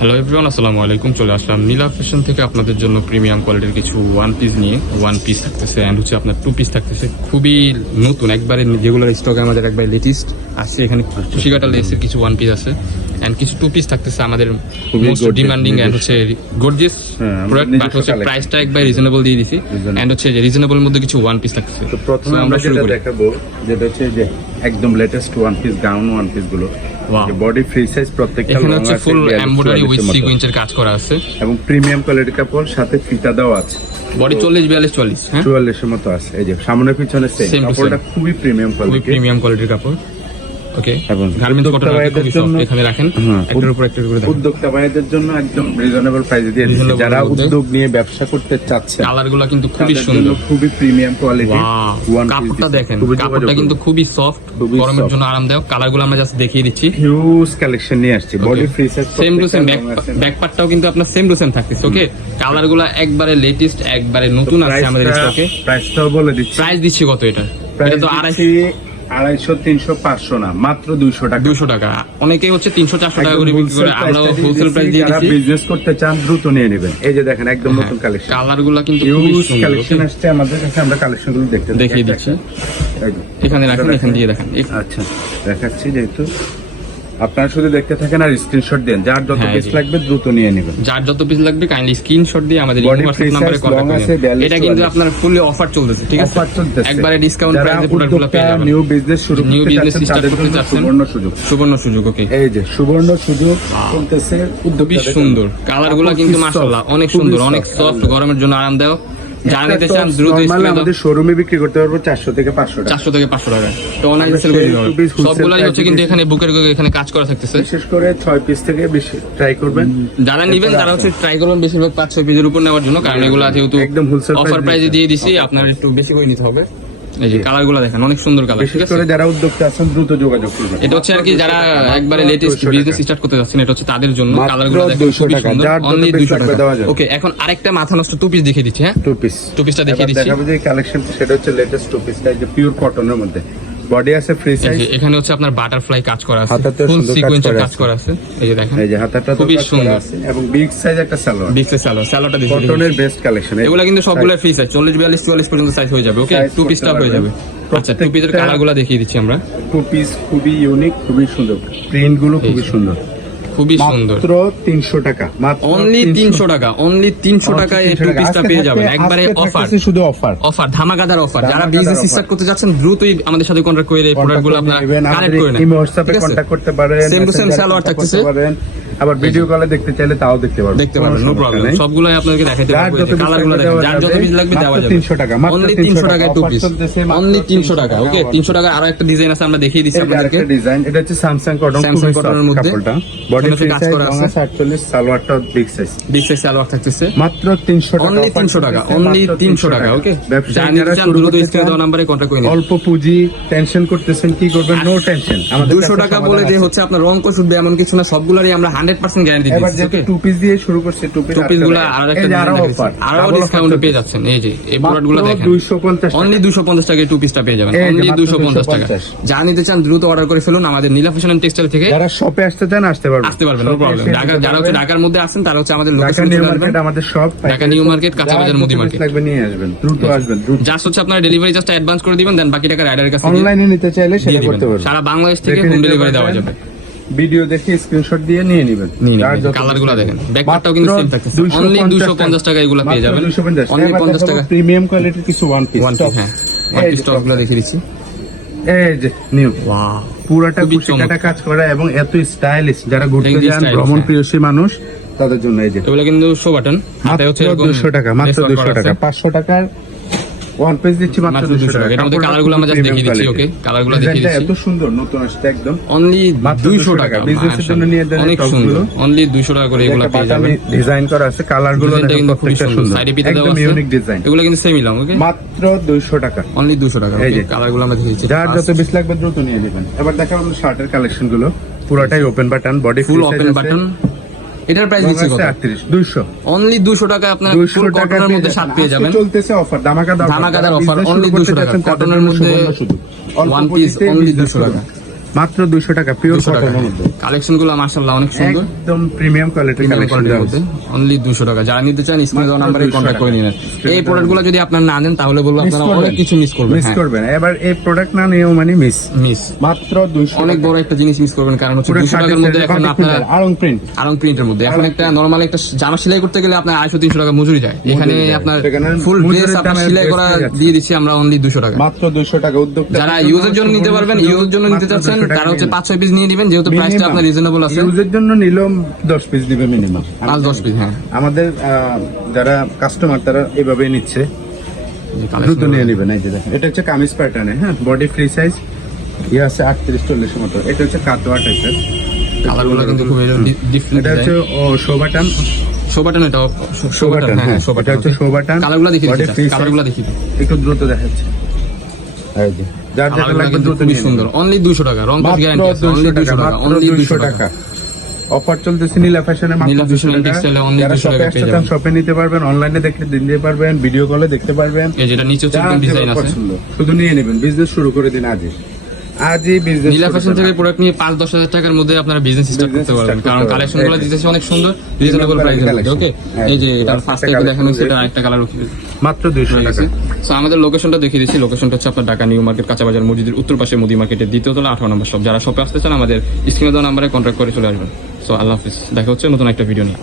Hello everyone, আসসালামু আলাইকুম। চলে আসলাম নীলা ফ্যাশন থেকে আপনাদের জন্য প্রিমিয়াম কোয়ালিটির কিছু ওয়ান পিস নিয়ে। ওয়ান পিস থাকতেছে অ্যান্ড হচ্ছে আপনার টু পিস থাকতেছে, খুবই নতুন একবারে, যেগুলোর স্টকে আমাদের একবার লেটেস্ট আসছে। এখানে কুশিকাটা লেসের কিছু ওয়ান পিস আছে অ্যান্ড কিছু টু পিস থাকতেছে আমাদের মোস্ট ডিমান্ডিং অ্যান্ড হচ্ছে গর্জিয়াস প্রোডাক্ট, বাট হচ্ছে প্রাইসটা একবার রিজনেবল দিয়ে দিছি অ্যান্ড হচ্ছে যে রিজনেবলের মধ্যে কিছু ওয়ান পিস থাকতেছে। তো প্রথমে আমরা শুরু দেখাবো যেটা হচ্ছে যে একদম latest one piece gown one piece গুলো, বডি ফ্রি সাইজ, প্রত্যেকটা এখানে হচ্ছে ফুল এমব্রয়ডারি উইথ সিকোয়েন্সের কাজ করা আছে এবং প্রিমিয়াম কোয়ালিটির কাপড়, সাথে ফিতা দেওয়া আছে। বডি 40-42-40 হ্যাঁ 44 এর মতো আছে। এই যে সামনে পিছনে সেম, কাপড়টা খুবই প্রিমিয়াম কোয়ালিটি, প্রিমিয়াম কোয়ালিটির কাপড়। ওকে, এবং গার্মেন্টস কটন খুবই সফট। এখানে রাখেন একটার উপর একটা করে দেখেন। উদ্যোক্তা ভাইদের জন্য একদম রিজনেবল প্রাইসে দিয়ে দিচ্ছি, যারা উদ্যোগ নিয়ে ব্যবসা করতে চাচ্ছে। কালারগুলো কিন্তু খুবই সুন্দর, খুবই প্রিমিয়াম কোয়ালিটি। কাপড়টা দেখেন, কাপড়টা কিন্তু খুবই সফট, গরমের জন্য আরামদায়ক। কালারগুলো আমরা জাস্ট দেখিয়ে দিচ্ছি। হিউজ কালেকশন নিয়ে আসছি, body free size, same to same. Back পার্টটাও কিন্তু আপনার সেম টু সেম থাকতেছে। ওকে, কালারগুলো একবারে লেটেস্ট, একবারে নতুন আছে আমাদের স্টকে। প্রাইসটাও বলে দিচ্ছি। প্রাইস দিচ্ছি কত এটা? এটা তো 250, 300, 500 না, মাত্র 200 টাকা। 200 টাকা। অনেকেই হচ্ছে 300-400 টাকা করে বিক্রি করে, আমরা হোলসেল প্রাইস দিয়ে দিচ্ছি। যারা বিজনেস করতে চান দ্রুত নিয়ে নেবেন। এই যে দেখেন একদম নতুন কালেকশন, কালারগুলো কিন্তু খুবই সুন্দর। কালেকশন আসছে আমাদের কাছে, আমরা কালেকশনগুলো দেখিয়ে দিচ্ছি। এখানে রাখেন, এখান দিয়ে দেখেন। আচ্ছা দেখাচ্ছি, যেহেতু আপনারা শুধু দেখতে থাকেন আর স্ক্রিনশট দেন। যার যত পিস লাগবে দ্রুত নিয়ে নেবেন। যার যত পিস লাগবে কাইন্ডলি স্ক্রিনশট দিয়ে আমাদের হোয়াটসঅ্যাপ নম্বরে কন্টাক্ট করুন। এটা কিন্তু আপনার ফুলি অফার চলতেছে, ঠিক আছে? একবারে ডিসকাউন্ট প্রাইসে প্রোডাক্টগুলো পেয়ে যাবেন। নিউ বিজনেস শুরু স্টার্ট করতে যাচ্ছেন, সুবর্ণ সুযোগ। ওকে, এই যে সুবর্ণ সুযোগ চলতেছে। খুবই সুন্দর কালারগুলো কিন্তু মাশাআল্লাহ অনেক সুন্দর, অনেক সফট, গরমের জন্য আরামদায়ক। যারা নিতে চান দ্রুত আমাদের শোরুমে বিক্রি করতে পারবো 400 থেকে 500 টাকা। 400 থেকে 500 টাকা। তো অনলাইনে সেল করতে পারবেন। সবগুলাই হচ্ছে কিন্তু এখানে বুকের এখানে কাজ করা থাকতেছে। বিশেষ করে 6 পিস থেকে বেশি ট্রাই করবেন। যারা নেবেন তারা হচ্ছে ট্রাই করবেন বেশিরভাগ 5-6 পিসের উপর নেওয়ার জন্য, কারণ এগুলো যেহেতু একদম হোলসেল অফার প্রাইসে দিয়ে দিছি, আপনার একটু বেশি করে নিতে হবে। এই যে কালারগুলো দেখেন, অনেক সুন্দর কালার। বিশেষ করে যারা উদ্যোক্তা আছেন দ্রুত যোগাযোগ করবেন। এটা হচ্ছে আর কি যারা একবারে লেটেস্ট বিজনেস স্টার্ট করতে যাচ্ছেন, এটা হচ্ছে তাদের জন্য। কালারগুলো দেখেন 200 টাকা, যার অনলি 200 টাকা দেওয়া যাবে। ওকে, এখন আরেকটা মাথা নষ্ট টু পিস দেখিয়ে দিচ্ছি। হ্যাঁ, টু পিসটা দেখিয়ে দিচ্ছি। দেখাবো যে কালেকশন, সেটা হচ্ছে লেটেস্ট টু পিসটা, যে পিওর কটনের মধ্যে, বডি আছে ফ্রি সাইজ। এখানে হচ্ছে আপনার বাটারফ্লাই কাজ করা আছে, ফুল সিকোয়েন্সের কাজ করা আছে। এই যে দেখেন, এই যে হাতাটা খুবই সুন্দর এবং বিগ সাইজ একটা সালোয়ার। বিগ সাইজ সালোয়ারটা দিচ্ছি, কটনের বেস্ট কালেকশন। এগুলা কিন্তু সবগুলো ফ্রি সাইজ, 40-42-44 পর্যন্ত সাইজ হয়ে যাবে। ওকে, টু পিসটা হয়ে যাবে। আচ্ছা, টু পিসের কালারগুলো দেখিয়ে দিচ্ছি আমরা। টু পিস খুবই ইউনিক, খুবই সুন্দর, প্রিন্ট গুলো খুবই সুন্দর, খুবই সুন্দর। মাত্র 300 টাকা, মাত্র অনলি 300 টাকা। অনলি 300 টাকায় এই টু পিসটা পেয়ে যাবেন, একবারে অফার, শুধু অফার, অফার, ধামাকাদার অফার। যারা বিজনেস স্টার্ট করতে যাচ্ছেন দ্রুতই আমাদের সাথে কন্টাক্ট করে এই প্রোডাক্টগুলো আপনারা কালেক্ট করে নেন। হোয়াটসঅ্যাপে কন্টাক্ট করতে পারেন, সেম টু সেম সালোয়ার থাকতেছে। আবার ভিডিও কলে দেখতে চাইলে তাও দেখতে পারবেন, নো প্রবলেম। সবগুলাই আপনাদেরকে দেখাতে পারবো। কালারগুলো দেখেন, যার যত পিস লাগবে দেওয়া যাবে। 300 টাকা, অনলি 300 টাকায় টু পিস, অনলি 300 টাকা। ওকে, 300 টাকা। আরো একটা ডিজাইন আছে, আমরা দেখিয়ে দিচ্ছি আপনাদেরকে। ডিজাইন এটা হচ্ছে স্যামসাং কটন, স্যামসাং কটনের মধ্যে কাপড়টা বডি ফ্রি সাইজ করা আছে 48, সালোয়ারটা big size, big size salwar থাকতেছে। মাত্র 300 টাকা, অনলি 300 টাকা, অনলি 300 টাকা। ওকে, যারা দ্রুত স্ক্রিনে দেওয়া নম্বরে কন্টাক্ট করে নিন। অল্প পুঁজি, টেনশন করতেছেন, কি করবেন? No tension. আমাদের 200 টাকা বলে যে হচ্ছে আপনার রং কোচ উঠবে এমন কিছু না, সবগুলোরই আমরা 100% গ্যারান্টি দিচ্ছি। ওকে, টু পিস দিয়ে শুরু করছে, টু পিসগুলো আরো ডিসকাউন্টে পেয়ে যাচ্ছেন। এই যে এই প্রোডাক্টগুলো দেখেন, 250, অনলি 250 টাকায় টু পিসটা পেয়ে যাবেন, অনলি 250 টাকা। যা নিতে চান দ্রুত অর্ডার করে ফেলুন আমাদের নীলা ফ্যাশন এন্ড টেক্সটাইল থেকে। যারা শপে আসতে চান আসতে পারবেন, নো প্রবলেম। যারা হচ্ছে ঢাকার মধ্যে আছেন তারা হচ্ছে আমাদের লোকেশন নিউ মার্কেট, আমাদের শপ ঢাকা নিউ মার্কেট, কাঁচাবাজার মুদি মার্কেট লাগবে, নিয়ে আসবেন, দ্রুত আসবেন। জাস্ট হচ্ছে আপনারা ডেলিভারি জাস্ট অ্যাডভান্স করে দিবেন, দেন বাকি টাকা রাইডারের কাছে অনলাইনে নিতে চাইলে সেটা করতে পারবেন। সারা বাংলাদেশ থেকে হোম ডেলিভারি দেওয়া যাবে। ভিডিও দেখে স্ক্রিনশট দিয়ে নিয়ে নেবেন। কালারগুলো দেখেন, ব্যাকপার্টটাও কিন্তু সেম থাকতেছে। অনলি 250 টাকা এগুলো পেয়ে যাবেন, অনলি 50 টাকা। প্রিমিয়াম কোয়ালিটির কিছু ওয়ান পিস, হ্যাঁ, ওয়ান পিস স্টকগুলো দেখিয়ে দিচ্ছি। এই যে নিউ, ওয়াও, পুরোটা কুচিকাটা কাজ করা এবং এত স্টাইলিশ, যারা ঘুরতে যান, ভ্রমণ প্রিয়সী মানুষ, তাদের জন্য এই যে এগুলো কিন্তু শো বাটন, হাতে হচ্ছে 200 টাকা, মাত্র 200 টাকা। 500 টাকার ওয়ান পিস দিচ্ছি মাত্র 200 টাকা। এর মধ্যে কালারগুলো আমরা জাস্ট দেখিয়ে দিচ্ছি। ওকে, কালারগুলো দেখিয়ে দিচ্ছি। এত সুন্দর, নতুন আসছে একদম, অনলি 200 টাকা। বিজনেসের জন্য নিয়ে দেন, অনেক সুন্দর, অনলি 200 টাকা করে এগুলো পেয়ে যাবেন। ডিজাইন করা আছে, কালারগুলো কিন্তু খুব সুন্দর, সাইডে পিতে দেওয়া আছে, ইউনিক ডিজাইন। এগুলো কিন্তু সেম ইলাম। ওকে, মাত্র 200 টাকা, অনলি 200 টাকা। এই যে কালারগুলো আমরা দেখিয়ে দিচ্ছি। যার যত পিস লাগবে দ্রুত নিয়ে নেবেন। এবার দেখাবো শার্টের কালেকশন গুলো, পুরোটাই ওপেন বাটন, বডি ফুল ওপেন বাটন। এটার প্রাইস দিচ্ছি কত? 200, অনলি 200 টাকা আপনারা ফুল কটনের মধ্যে শার্ট পেয়ে যাবেন। চলতেছে অফার, ধামাকাদার অফার, অনলি 200 টাকা কটনের মধ্যে ওয়ান পিস, অনলি 200 টাকা। মাত্র 200 টাকা পিওর 200 টাকা কটনের মধ্যে কালেকশন গুলো মাশাআল্লাহ অনেক সুন্দর একদম প্রিমিয়াম কোয়ালিটির প্রিমিয়াম কালেকশন কোয়ালিটির মধ্যে অনলি 200 টাকা যারা নিতে চান স্ক্রিনে দেওয়া মাত্র নম্বরে 200 কন্টাক্ট করে টাকা। নিন এই প্রোডাক্টগুলো যদি আপনারা না নেন তাহলে বলবো আপনারা অনেক কিছু মিস করবেন মিস করবেন এবার এই প্রোডাক্ট না নিয়েও মানে মিস মিস মাত্র 200 অনেক বড় একটা জিনিস মিস করবেন কারণ হচ্ছে 200 টাকার মধ্যে এখন আপনারা আরং প্রিন্ট আরং প্রিন্টের মধ্যে এখন একটা নরমাল একটা জামা সেলাই করতে গেলে আপনার 250-300 টাকা মজুরি যায় এখানে যায়। আপনার সেখানে ফুল মজুরির ড্রেস আপনার দামে সেলাই dress করা পেয়ে যাচ্ছে। দিয়ে দিচ্ছি আমরা অনলি 200 টাকা মাত্র 200 টাকা উদ্যোক্তা যারা ইউজের জন্য নিতে পারবেন ইউজের জন্য নিতে চাচ্ছেন তারা হচ্ছে 5-6 পিস নিয়ে নেবেন যেহেতু প্রাইসটা আপনার রিজনেবল আছে ইউজের জন্য নিলেও 10 পিস দিবে মিনিমাম 5-10 পিস হ্যাঁ আমাদের যারা কাস্টমার তারা এইভাবে নিচ্ছে দ্রুত নিয়ে নেবেন এই যে দেখেন এটা হচ্ছে কামিজ প্যাটার্নে হ্যাঁ বডি ফ্রি সাইজ ইয়ে আছে 38-40 এর মতো এটা হচ্ছে কাতোয়া টাইপের কালারগুলো কিন্তু খুব ডিফারেন্ট এটা হচ্ছে শোভাটান শোবাটন এটা শোবাটন হ্যাঁ এটা শোবাটন হচ্ছে শোভাটান কালারগুলো দেখিয়ে Body দিচ্ছি free size। কালারগুলো দেখিয়ে দিই একটু দ্রুত দেখাচ্ছে এই যে যার যেটা কালারগুলো লাগবে কিন্তু দ্রুত খুবই নিয়ে সুন্দর অনলি 200 টাকা রং কস গ্যারান্টি আছে অনলি 200 টাকা অনলি 200 টাকা অফার চলতেছে নীলা ফ্যাশনে মাত্র নীলা 200 Fashion and টাকা Textile এ only যারা 200 টাকা পেয়ে যাবেন। শপে নিতে পারবেন অনলাইনে দেখতে দিতে পারবেন ভিডিও কলে দেখতে পারবেন এই যেটা নিচে হচ্ছে যার ডিজাইন যেটা আছে পছন্দ, শুধু নিয়ে নেবেন বিজনেস শুরু করে দিন আজই বিজনেস নীলা ফ্যাশন থেকে প্রোডাক্ট নিয়ে 5-10 হাজার টাকার মধ্যে আপনারা বিজনেস স্টার্ট Business করতে পারবেন start করতে কারণ পারবেন। কালেকশনগুলো দিতেছে অনেক সুন্দর রিজনেবল প্রাইসের মধ্যে ওকে এই যে এটা ফার্স্ট টাইম দেখানো হচ্ছে এটা আরেকটা কালার মাত্র 200 টাকা সো আমাদের লোকেশনটা দেখিয়ে দিচ্ছি লোকেশনটা হচ্ছে আপনার ঢাকা নিউ মার্কেট কাঁচাবাজার মসজিদের উত্তর পাশে মুদি মার্কেটের দ্বিতীয় তলা 18 নম্বর শপ যারা শপে আসতে চান আমাদের স্ক্রিনে দেওয়া নাম্বারে কন্ট্যাক্ট করে চলে আসবেন সো আল্লাহ হাফিজ দেখা হচ্ছে নতুন একটা ভিডিও নিয়ে